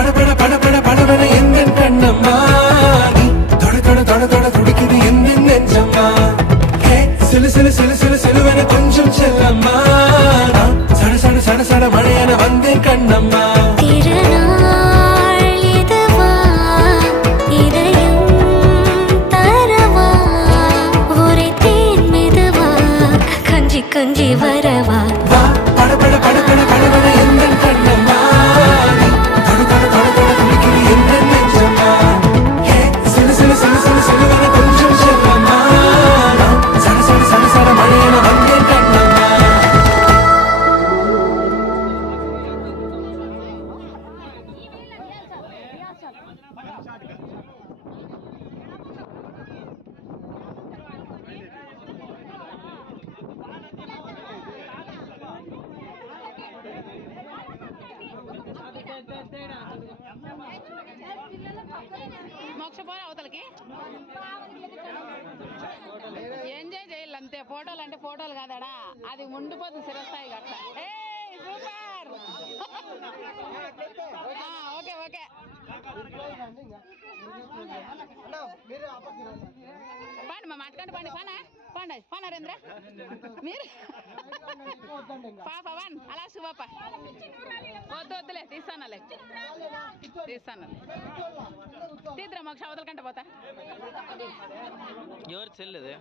படபட படபட படபட எந்த கண்ணம்மா நீ தொட தொட தொட தொட துடிக்குது எந்த நெஞ்சம்மா ஹே சிலு சிலு சிலு சிலு சிலுவென கொஞ்சம் செல்லம்மா நான் சட சட சட சட மழையென வந்தேன் கண்ணம்மா கொஞ்சி வரவா படபட படபட படபட எந்த கண்ணம்மா நீ தொட தொட தொட தொட துடிக்குது எந்த நெஞ்சம்மா ஹே சிலு சிலு சிலு சிலு சிலுவென கொஞ்சம் செல்லம்மா நான் சட சட சட சட மழையென வந்தேன் கண்ணம்மா మోక్ష పోరా అవతలకి ఎంజాయ్ చేయాలి అంతే ఫోటోలు అంటే ఫోటోలు కాదాడా అది ఉండిపోతుంది శిరస్థాయిగా అట్లా ఏ సూపర్ ఓకే ఓకే పండి మా మాట్లాడండి పండి పానా పండి పా నరేంద్ర మీరు పవన్ అలా శివప్ప వద్దు వద్దులే తీస్తానులే తీద్రా మాకు అవతల కంటే పోతా ఎవరు చెల్లేదు